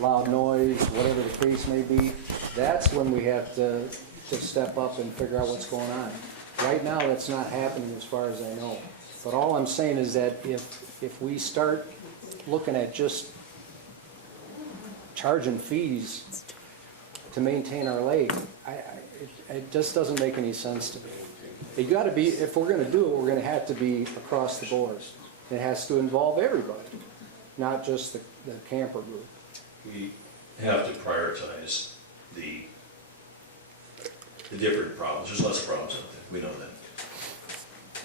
loud noise, whatever the case may be, that's when we have to step up and figure out what's going on. Right now, that's not happening as far as I know. But all I'm saying is that if we start looking at just charging fees to maintain our lake, it just doesn't make any sense to me. It got to be, if we're going to do it, we're going to have to be across the board. It has to involve everybody, not just the camper group. We have to prioritize the different problems. There's lots of problems out there, we know that.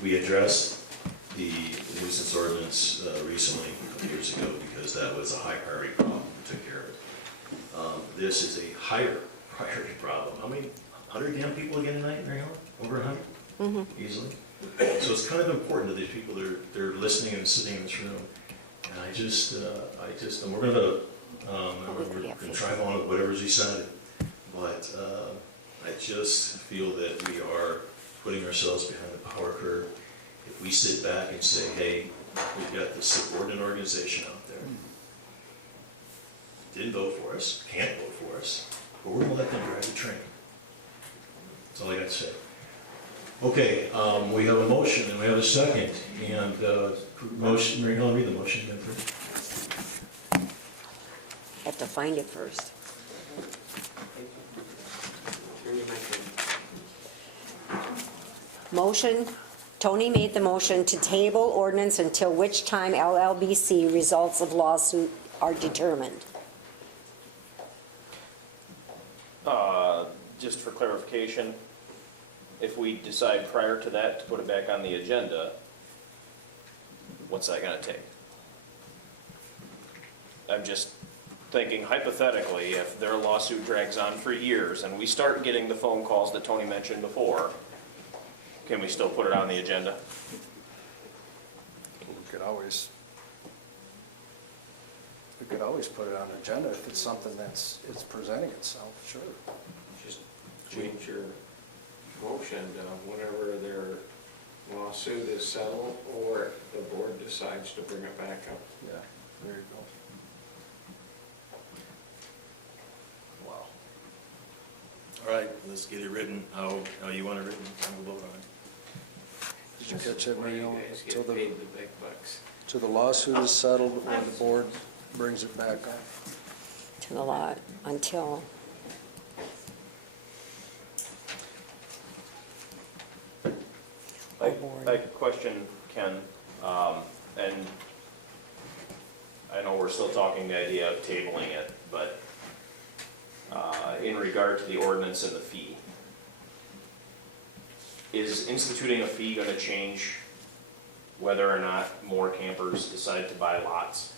We addressed the nuisance ordinance recently, a couple years ago, because that was a high priority problem, we took care of it. This is a higher priority problem. How many, 100 damn people again tonight, Mary Ellen? Over 100? Mm-hmm. Easily. So it's kind of important to these people that are listening and sitting in this room. And and we're going to try on with whatever's decided. But I just feel that we are putting ourselves behind the power curve. If we sit back and say, hey, we've got this subordinate organization out there, didn't vote for us, can't vote for us, but we're going to let them drive the train. That's all I got to say. Okay, we have a motion and we have a second. And motion, Mary Ellen, read the motion again first. Have to find it first. Motion, Tony made the motion to table ordinance until which time LLBC results of lawsuit are determined. Just for clarification, if we decide prior to that to put it back on the agenda, what's that gonna take? I'm just thinking hypothetically, if their lawsuit drags on for years and we start getting the phone calls that Tony mentioned before, can we still put it on the agenda? We could always put it on the agenda if it's something it's presenting itself, sure. Just change your motion to whenever their lawsuit is settled or the board decides to bring it back up. Yeah, there you go. Wow. All right, let's get it written how you want it written, and we'll vote on it. Did you catch it, Mario? You guys get paid the big bucks. So the lawsuit is settled when the board brings it back up. To the lot until. I question Ken, and I know we're still talking the idea of tabling it, but in regard to the ordinance and the fee, is instituting a fee going to change whether or not more campers decide to buy lots?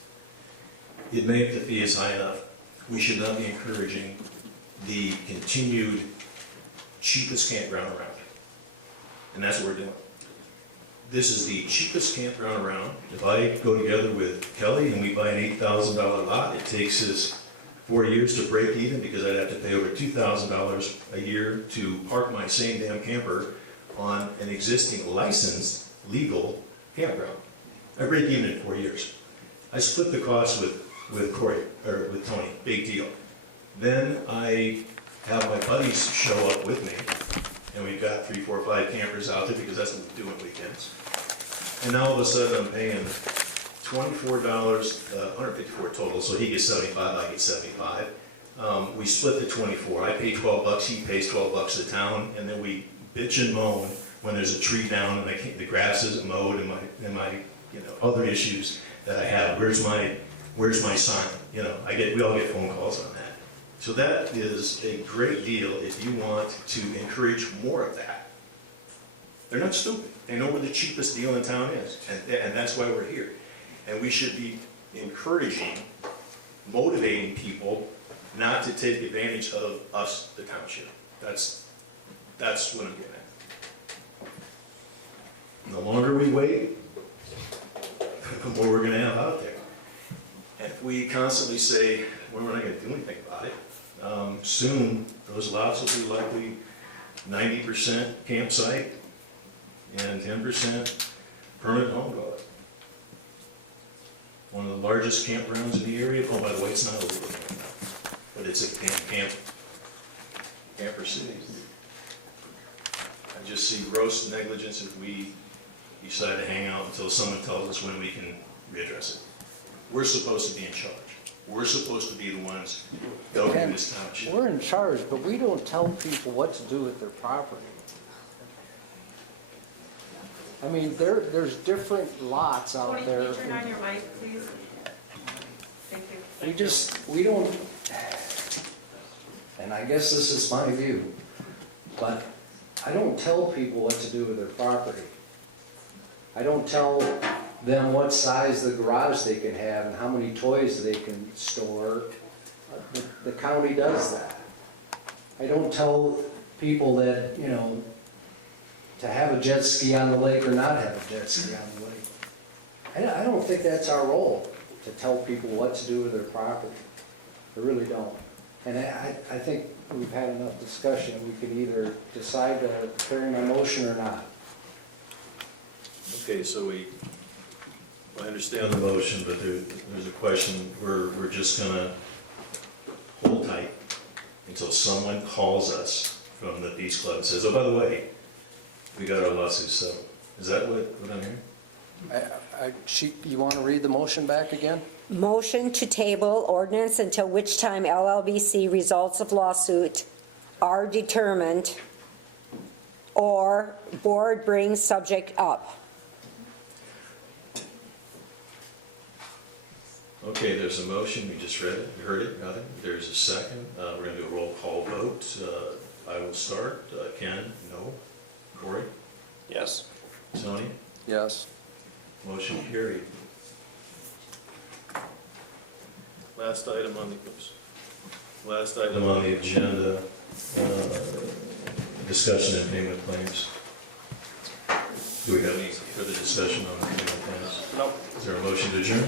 It may, if the fee is high enough, we should not be encouraging the continued cheapest campground around. And that's what we're doing. This is the cheapest campground around. If I go together with Kelly and we buy an $8,000 lot, it takes us 4 years to break even because I'd have to pay over $2,000 a year to park my same damn camper on an existing licensed, legal campground. I break even in 4 years. I split the cost with Corey, or with Tony, big deal. Then I have my buddies show up with me, and we've got 3, 4, 5 campers out there because that's what we do on weekends. And now all of a sudden I'm paying $24, $154 total, so he gets 75, I get 75. We split the 24. I pay $12, he pays $12 a town, and then we bitch and moan when there's a tree down and the grass isn't mowed and my other issues that I have. Where's my sign? We all get phone calls on that. So that is a great deal if you want to encourage more of that. They're not stupid. They know where the cheapest deal in town is, and that's why we're here. And we should be encouraging, motivating people not to take advantage of us, the township. That's what I'm getting at. The longer we wait, the more we're going to have out there. And if we constantly say, well, we're not going to do anything about it, soon those lots will be likely 90% campsite and 10% permanent home dwelling. One of the largest campgrounds in the area. Oh, by the way, it's not illegal. can't proceed. I just see gross negligence if we decide to hang out until someone tells us when we can readdress it. We're supposed to be in charge. We're supposed to be the ones governing this township. We're in charge, but we don't tell people what to do with their property. I mean, there's different lots out Tony, can there. you turn on your mic, please? Thank you. We don't, and I guess this is my view, but I don't tell people what to do with their property. I don't tell them what size the garage they can have and how many toys they can store. The county does that. I don't tell people that, you know, to have a jet ski on the lake or not have a jet ski on the lake. I don't think that's our role, to tell people what to do with their property. I really don't. And I think we've had enough discussion. We can either decide to carry my motion or not. Okay, so I understand the motion, but there's a question. We're just gonna hold tight until someone calls us from the Beach Club and says, oh, by the way, we got our lawsuit settled. Is that what I'm hearing? You want to read the motion back again? Motion to table ordinance until which time LLBC results of lawsuit are determined or board brings subject up. Okay, there's a motion, we just read it, you heard it, nothing. There's a second, we're gonna do a roll call vote. I will start. Ken, no. Corey? Yes. Tony? Yes. Motion carried. Last item on the agenda, discussion and payment claims. Do we have any further discussion on the payment claims? Nope. Is there a motion to adjourn?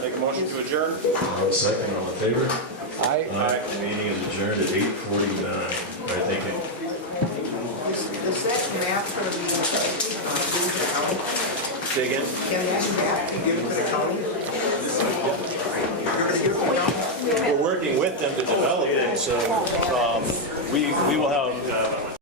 Make a motion to adjourn? All second, all in favor? Aye. The meeting is adjourned at 8:49. All right, thank you. Is that map for the county? Say again? Can that map be given to the county? We're working with them to develop it, so we will have